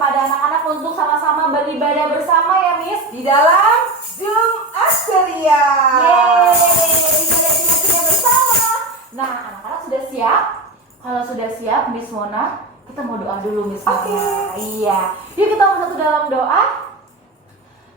kepada anak-anak untuk sama-sama beribadah bersama ya Miss di dalam Jumat Ceria. Yeay, ibadah Jumat bersama. Nah, anak-anak sudah siap? Kalau sudah siap, Miss Mona, kita mau doa dulu Miss Mona. Oke. Iya, yuk kita bersatu dalam doa.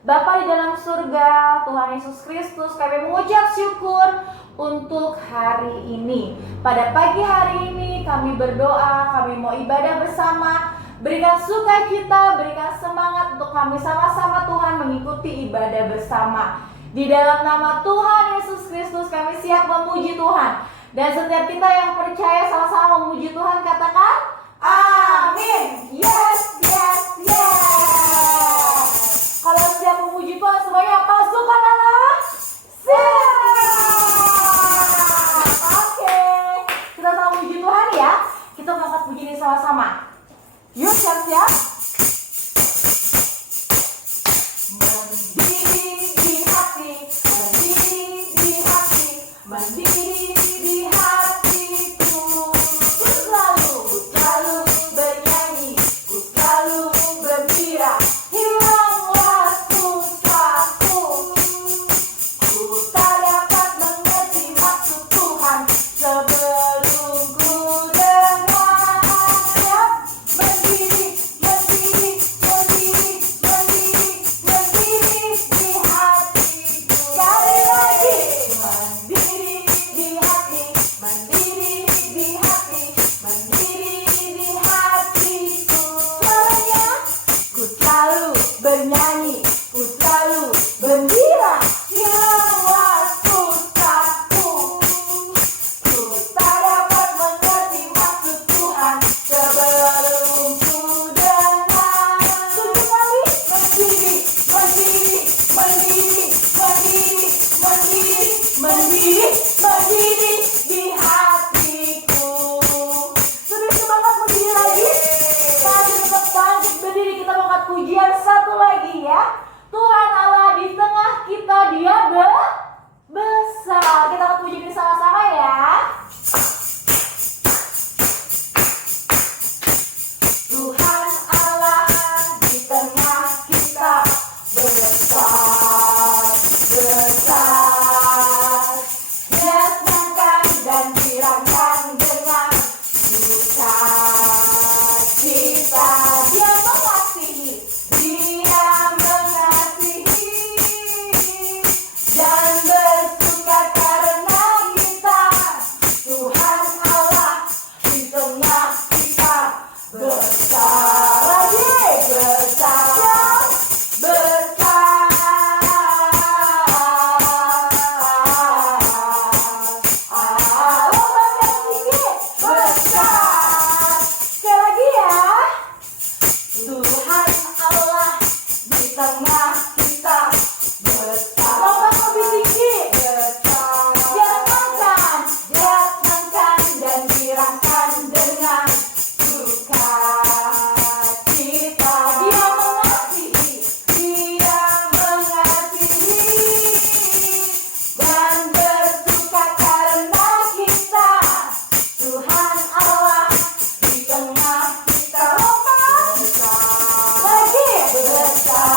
Bapa di dalam surga, Tuhan Yesus Kristus, kami mengucap syukur untuk hari ini. Pada pagi hari ini kami berdoa, kami mau ibadah bersama. Berikan sukacita, berikan semangat untuk kami sama-sama Tuhan mengikuti ibadah bersama. Di dalam nama Tuhan Yesus Kristus kami siap memuji Tuhan. Dan setiap kita yang percaya sama-sama memuji Tuhan, katakan amin. Yes, yes, yes. Kalau siap memuji Tuhan semuanya pasukan Allah siap. Oke, kita sama memuji Tuhan ya. Kita angkat puji ini sama-sama. Yuk siap-siap. Mendiri di hati, mendiri di hati, mendiri di hatiku. Ku selalu bernyanyi, ku selalu gembira. Hilanglah susahku. Ku tak dapat mengerti maksud Tuhan sebelum ku dengar. Mendiri di hatiku. Sekali lagi. Mendiri di hati, mendiri di hati, mendiri di hatiku. Suaranya, ku selalu bernyanyi, ku selalu gembira. Hilanglah susahku. Ku tak dapat mengerti maksud Tuhan sebelum ku dengar. 7 kali. Mendiri di hatiku. Sudah semangat berdiri lagi. Mari kita bangkit berdiri, kita angkat pujian satu lagi ya. Tuhan Allah di tengah kita, Dia besar. Kita angkat puji ini sama-sama ya. Tuhan Allah di tengah kita besar, Dia senangkan dan dirangkan dengan sukacita. Dia mengasihi dan bersuka karena kita. Tuhan Allah di tengah kita besar lagi, besar. Lomba yang tinggi, besar. Sekali lagi ya. Tuhan Allah di tengah kita besar. Lomba lebih tinggi, besar. Dia senangkan dan dirangkan dengan sukacita. Dia mengasihi dan bersuka karena kita. Tuhan Allah di tengah kita. Lagi besar.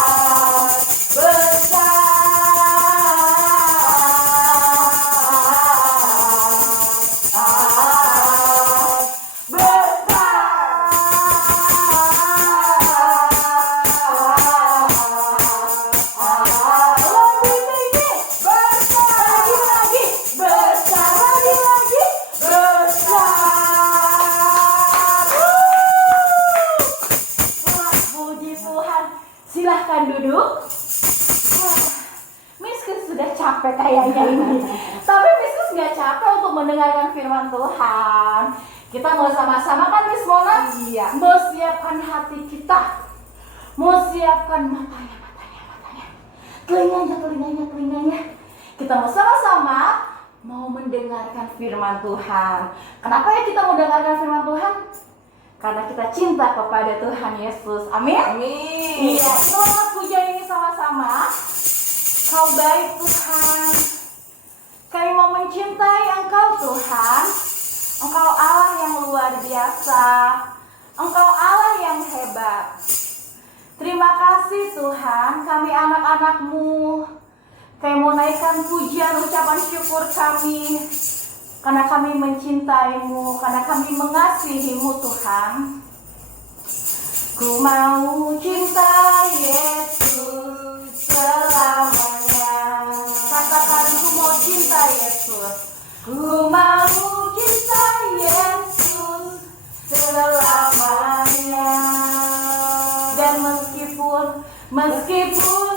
Silahkan duduk. Miskus sudah capek kayaknya ini. Tapi Miskus gak capek untuk mendengarkan firman Tuhan. Kita mau sama-sama kan Miss Mona? Iya. Mau siapkan hati kita. Mau siapkan matanya. Telinganya. Kita mau sama-sama mau mendengarkan firman Tuhan. Kenapa ya kita mau mendengarkan firman Tuhan? Karena kita cinta kepada Tuhan Yesus. Amin. Amin. Iya, kita mau pujian ini sama-sama. Kau baik Tuhan. Kami mau mencintai Engkau Tuhan. Engkau Allah yang luar biasa. Engkau Allah yang hebat. Tuhan, kami anak-anak-Mu. Kami mau naikkan pujian ucapan syukur kami. Karena kami mencintai-Mu, karena kami mengasihi-Mu Tuhan. Ku mau cinta Yesus selamanya. Katakan ku mau cinta Yesus. Ku mau cinta Yesus selamanya. Dan meskipun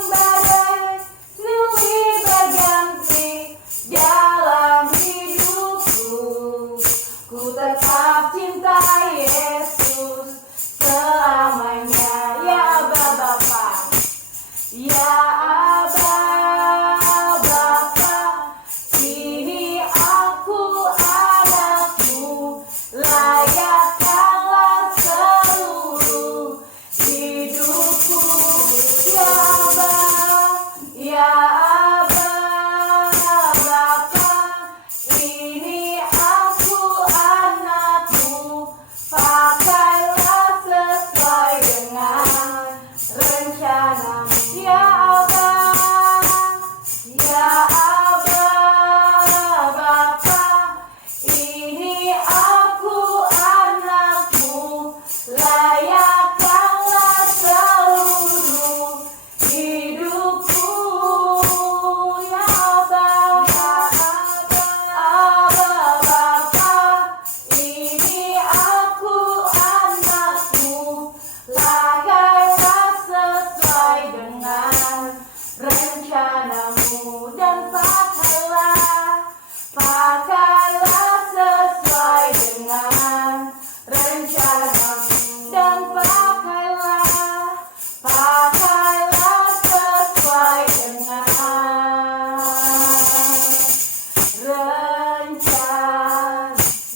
badai silih berganti dalam hidupku, ku tetap cinta Yesus selamanya. Ya Aba Bapa, ya Aba Bapa, ini aku anakmu, layakkanlah seluruh hidupku. Ya Aba, ya Aba Bapa, ini aku anakmu, pakailah sesuai dengan rencanamu. Ya Aba, ya Aba Bapa, ini aku anakmu, layakkanlah seluruh hidupku. Ya Aba, Aba Bapa, ini aku anakmu, lakailah sesuai dengan rencanamu. Dan pakailah sesuai dengan rencanamu. Dan pakailah sesuai dengan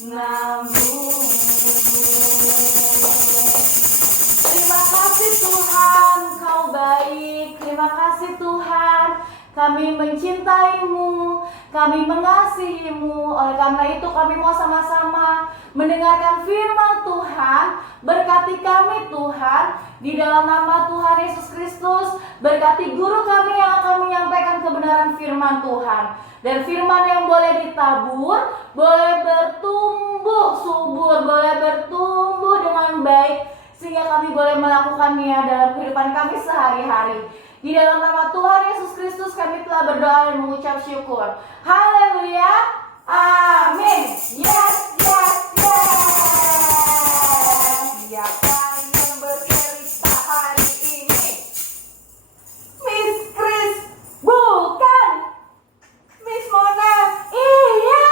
rencanamu. Terima kasih Tuhan, Kau baik. Terima kasih Tuhan, kami mencintai-Mu, kami mengasihi-Mu. Oleh karena itu kami mau sama-sama mendengarkan firman Tuhan. Berkati kami Tuhan, di dalam nama Tuhan Yesus Kristus. Berkati guru kami yang akan menyampaikan kebenaran firman Tuhan. Dan firman yang boleh ditabur, boleh bertumbuh subur, boleh bertumbuh dengan baik, sehingga kami boleh melakukannya dalam kehidupan kami sehari-hari. Di dalam nama Tuhan Yesus Kristus kami telah berdoa dan mengucap syukur. Haleluya. Amin. Yes, yes, yes. Siapa yang bercerita hari ini? Miss Chris. Bukan. Miss Mona. Iya.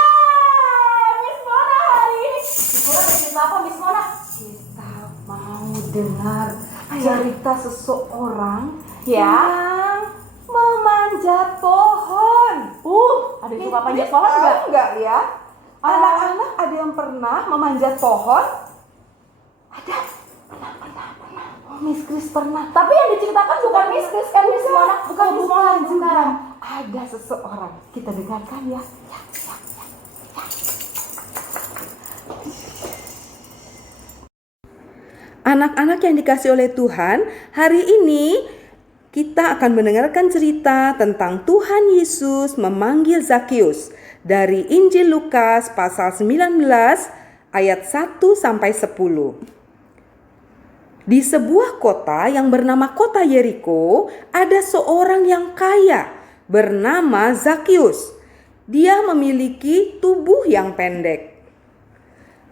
Miss Mona hari ini. Kita bercerita apa Miss Mona? Kita mau dengar cerita seseorang Ya. yang memanjat pohon. Ada yang suka panjat pohon Tahu nggak? nggak ya? Anak-anak ada yang pernah memanjat pohon? Ada. Pernah. Oh, Miss Chris pernah. Tapi yang diceritakan bukan Miss Chris kan Miss Mona? Bukan Miss Mona juga. sekarang. Ada seseorang. Kita dengarkan ya. Anak-anak yang dikasih oleh Tuhan, hari ini kita akan mendengarkan cerita tentang Tuhan Yesus memanggil Zakius dari Injil Lukas pasal 19 ayat 1 sampai 10. Di sebuah kota yang bernama kota Yeriko, ada seorang yang kaya bernama Zakius. Dia memiliki tubuh yang pendek.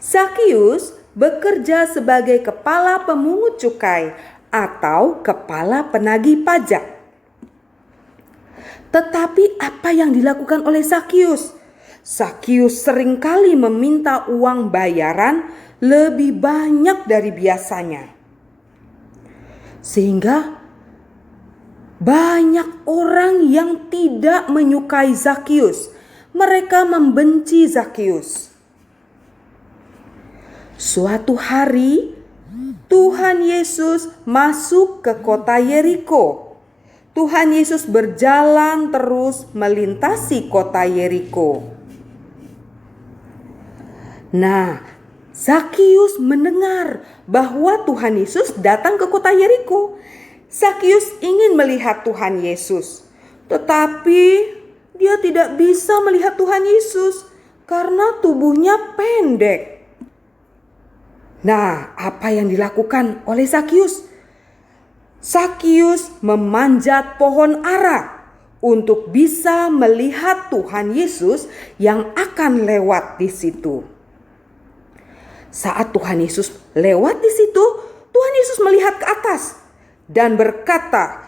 Zakius bekerja sebagai kepala pemungut cukai atau kepala penagih pajak. Tetapi apa yang dilakukan oleh Zakius? Zakius seringkali meminta uang bayaran lebih banyak dari biasanya. Sehingga banyak orang yang tidak menyukai Zakius. Mereka membenci Zakius. Suatu hari, Tuhan Yesus masuk ke kota Yeriko. Tuhan Yesus berjalan terus melintasi kota Yeriko. Nah, Zakius mendengar bahwa Tuhan Yesus datang ke kota Yeriko. Zakius ingin melihat Tuhan Yesus, tetapi dia tidak bisa melihat Tuhan Yesus karena tubuhnya pendek. Nah, apa yang dilakukan oleh Zakius? Zakius memanjat pohon ara untuk bisa melihat Tuhan Yesus yang akan lewat di situ. Saat Tuhan Yesus lewat di situ, Tuhan Yesus melihat ke atas dan berkata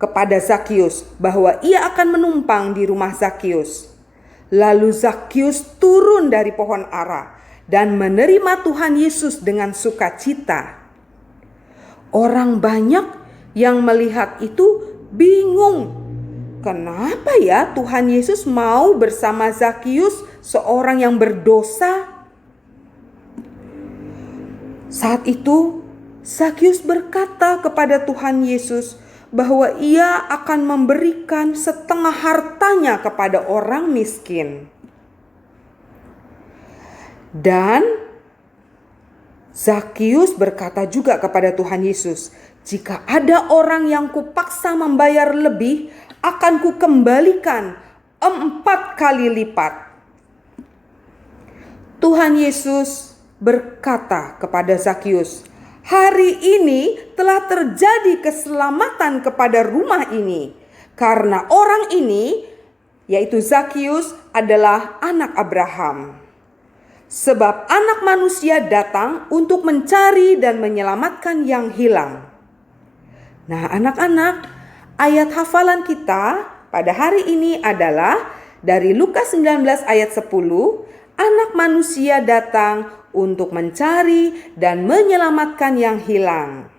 kepada Zakius bahwa ia akan menumpang di rumah Zakius. Lalu Zakius turun dari pohon ara dan menerima Tuhan Yesus dengan sukacita. Orang banyak yang melihat itu bingung. Kenapa ya Tuhan Yesus mau bersama Zakius, seorang yang berdosa? Saat itu Zakius berkata kepada Tuhan Yesus bahwa ia akan memberikan setengah hartanya kepada orang miskin. Dan Zakius berkata juga kepada Tuhan Yesus, "Jika ada orang yang kupaksa membayar lebih, akan kukembalikan 4 kali lipat." Tuhan Yesus berkata kepada Zakius, "Hari ini telah terjadi keselamatan kepada rumah ini, karena orang ini, yaitu Zakius, adalah anak Abraham. Sebab Anak Manusia datang untuk mencari dan menyelamatkan yang hilang." Nah, anak-anak, ayat hafalan kita pada hari ini adalah dari Lukas 19 ayat 10, Anak Manusia datang untuk mencari dan menyelamatkan yang hilang.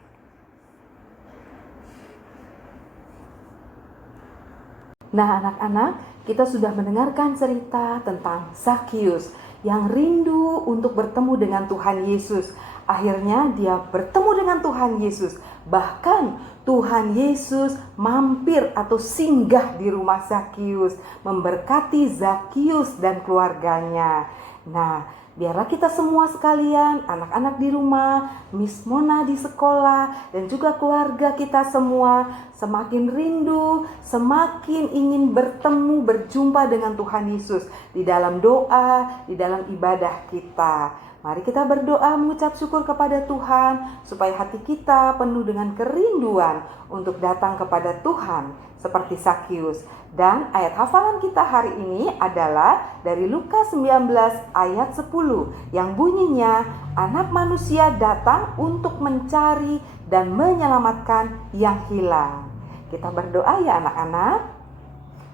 Nah, anak-anak, kita sudah mendengarkan cerita tentang Zakius yang rindu untuk bertemu dengan Tuhan Yesus. Akhirnya dia bertemu dengan Tuhan Yesus. Bahkan Tuhan Yesus mampir atau singgah di rumah Zakius, memberkati Zakius dan keluarganya. Nah, biarlah kita semua sekalian, anak-anak di rumah, Miss Mona di sekolah, dan juga keluarga kita semua semakin rindu, semakin ingin bertemu, berjumpa dengan Tuhan Yesus di dalam doa, di dalam ibadah kita. Mari kita berdoa mengucap syukur kepada Tuhan supaya hati kita penuh dengan kerinduan untuk datang kepada Tuhan seperti Zakius. Dan ayat hafalan kita hari ini adalah dari Lukas 19 ayat 10 yang bunyinya, Anak Manusia datang untuk mencari dan menyelamatkan yang hilang. Kita berdoa ya anak-anak.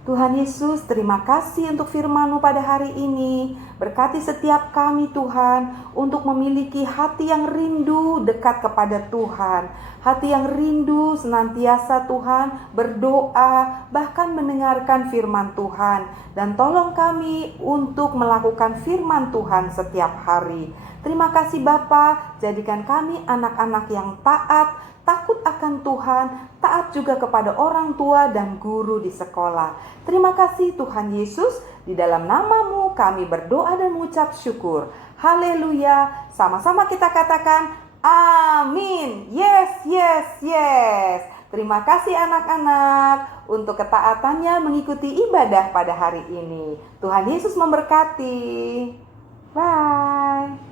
Tuhan Yesus, terima kasih untuk firman-Mu pada hari ini. Berkati setiap kami Tuhan untuk memiliki hati yang rindu dekat kepada Tuhan. Hati yang rindu senantiasa Tuhan berdoa, bahkan mendengarkan firman Tuhan. Dan tolong kami untuk melakukan firman Tuhan setiap hari. Terima kasih Bapa, jadikan kami anak-anak yang taat, takut akan Tuhan, taat juga kepada orang tua dan guru di sekolah. Terima kasih Tuhan Yesus, di dalam nama-Mu kami berdoa dan mengucap syukur. Haleluya, sama-sama kita katakan amin. Yes, yes, yes. Terima kasih anak-anak untuk ketaatannya mengikuti ibadah pada hari ini. Tuhan Yesus memberkati. Bye.